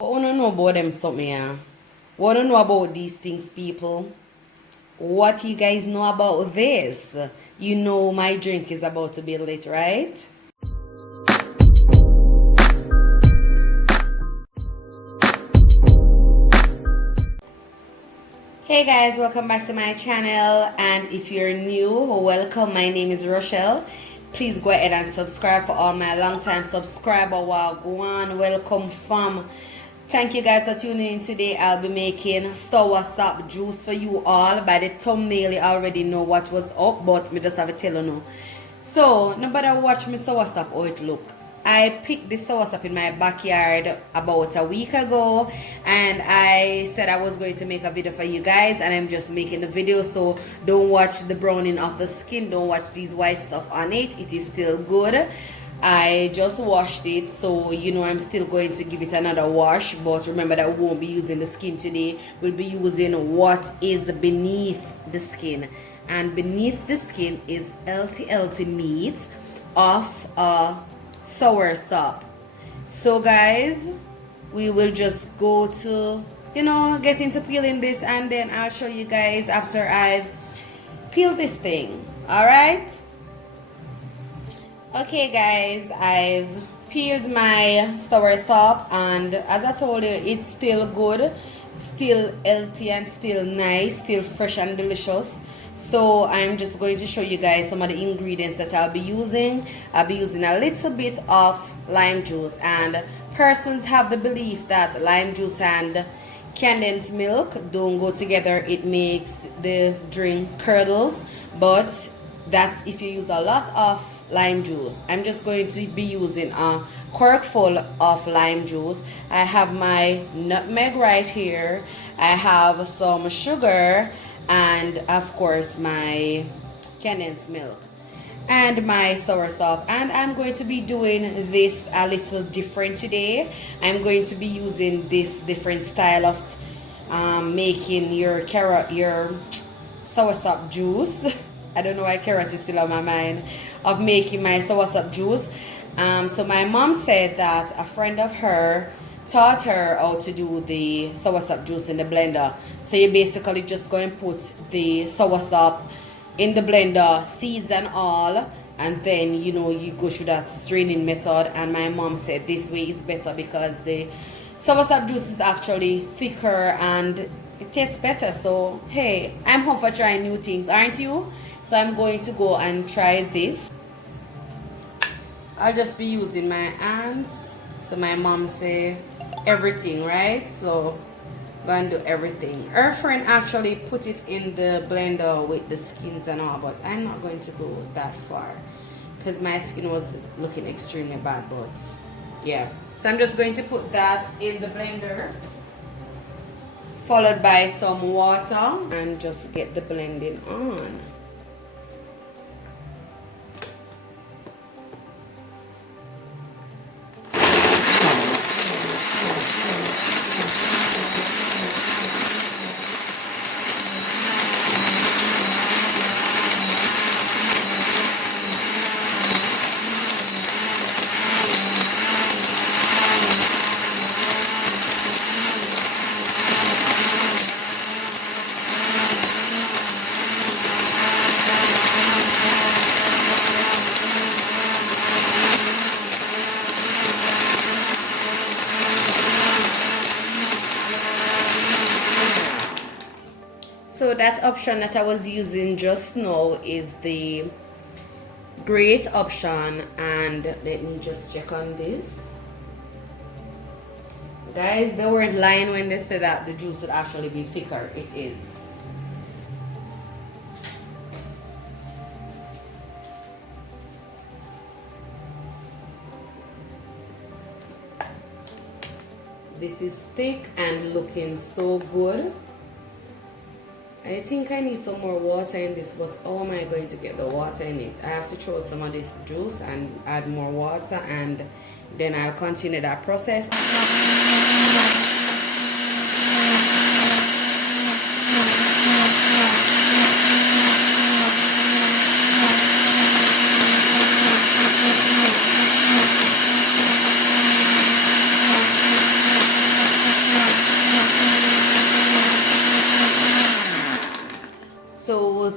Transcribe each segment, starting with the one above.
I wanna know about them something, yeah. Wanna know about these things, people? What you guys know about this? You know my drink is about to be lit, right? Hey guys, welcome back to my channel, and if you're new, welcome. My name is Rushell. Please go ahead and subscribe for all my long time subscriber. Wow, go on, welcome fam. Thank you guys for tuning in today. I'll be making Soursop juice for you all. By the thumbnail you already know what was up, but me just have to tell you now. So nobody watch me Soursop how it look. I picked this Soursop in my backyard about a week ago, and I said I was going to make a video for you guys, and I'm just making the video. So don't watch the browning of the skin, don't watch these white stuff on it. It is still good. I just washed it, so you know I'm still going to give it another wash, but remember that we won't be using the skin today. We'll be using what is beneath the skin, and beneath the skin is healthy meat of a soursop. So guys, we will just go to get into peeling this, and then I'll show you guys after I've peeled this thing. All right. Okay guys, I've peeled my soursop, and as I told you, it's still good, still healthy, and still nice, still fresh and delicious. So I'm just going to show you guys some of the ingredients that I'll be using. I'll be using a little bit of lime juice, and persons have the belief that lime juice and condensed milk don't go together. It makes the drink curdles, but that's if you use a lot of lime juice. I'm just going to be using a cork full of lime juice. I have my nutmeg right here. I have some sugar, and of course my condensed milk and my soursop. And I'm going to be doing this a little different today. I'm going to be using this different style of making your soursop juice. I don't know why carrot is still on my mind, of making my soursop juice. So my mom said that a friend of her taught her how to do the soursop juice in the blender. So you basically just go and put the soursop in the blender, seeds and all, and then you go through that straining method. And my mom said this way is better because the soursop juice is actually thicker and it tastes better. So hey, I'm home for trying new things, aren't you? So I'm going to go and try this. I'll just be using my hands. So my mom say everything, right? So I'm going to do everything. Her friend actually put it in the blender with the skins and all, but I'm not going to go that far because my skin was looking extremely bad. But yeah, so I'm just going to put that in the blender, followed by some water, and just get the blending on. So that option that I was using just now is the great option, and let me just check on this. Guys, they weren't lying when they said that the juice would actually be thicker. It is. This is thick and looking so good. I think I need some more water in this, but how am I going to get the water in it? I have to throw some of this juice and add more water, and then I'll continue that process.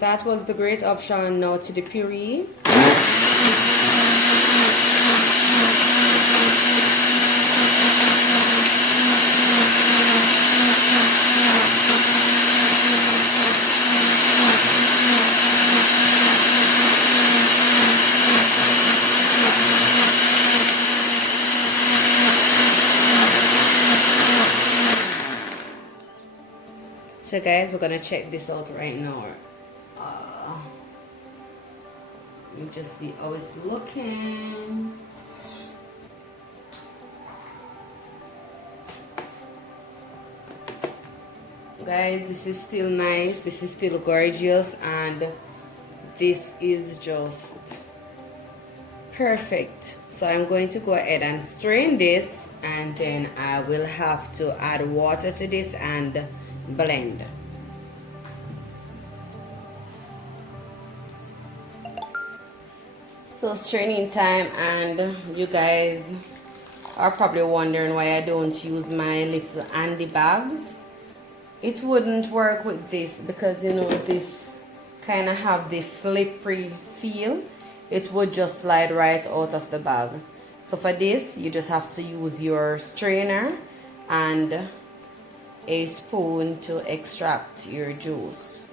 that was the great option. Now to the puree. So guys, we're gonna check this out right now. Let me just see how it's looking. Guys, this is still nice, this is still gorgeous, and this is just perfect. So I'm going to go ahead and strain this, and then I will have to add water to this and blend. So straining time, and you guys are probably wondering why I don't use my little handy bags. It wouldn't work with this because you know this kind of have this slippery feel. It would just slide right out of the bag. So for this you just have to use your strainer and a spoon to extract your juice.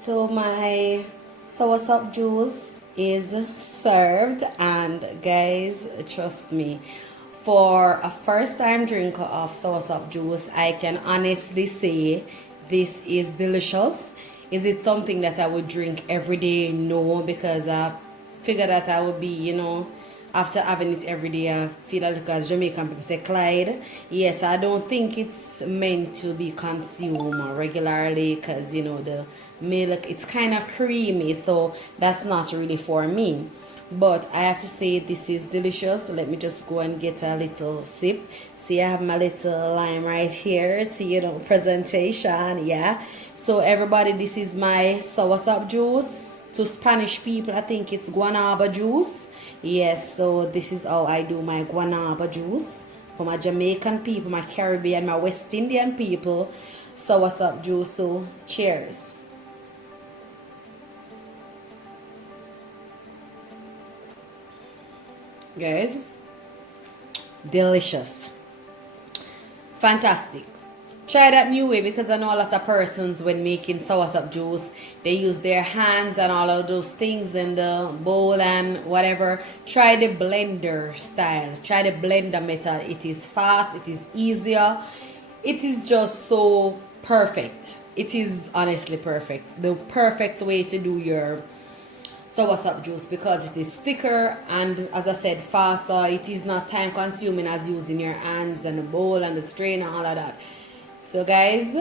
So my soursop juice is served, and guys, trust me, for a first time drinker of soursop juice, I can honestly say this is delicious. Is it something that I would drink every day? No, because I figure that I would be, after having it every day, I feel like, as Jamaican people say, Clyde. Yes, I don't think it's meant to be consumed regularly, because, the milk, it's kind of creamy, so that's not really for me. But I have to say, this is delicious. Let me just go and get a little sip. See, I have my little lime right here to, presentation. Yeah. So everybody, this is my soursop juice. To Spanish people, I think it's guanaba juice. Yes, so this is how I do my guanaba juice. For my Jamaican people, my Caribbean, my West Indian people, soursop juice. So cheers. Guys, delicious, fantastic. Try that new way, because I know a lot of persons, when making soursop juice, they use their hands and all of those things in the bowl and whatever. Try the blender style, try the blender method. It is fast, it is easier, it is just so perfect. It is honestly perfect, the perfect way to do your soursop juice, because it is thicker and, as I said, faster. It is not time consuming as using your hands and the bowl and the strainer and all of that. So guys,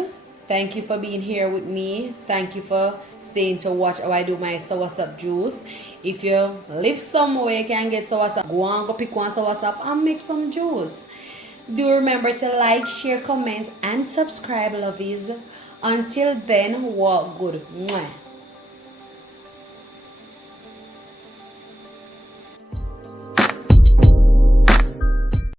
thank you for being here with me. Thank you for staying to watch how I do my soursop juice. If you live somewhere you can get soursop, go on, go pick one soursop and make some juice. Do remember to like, share, comment and subscribe, lovies. Until then, walk good. Mwah.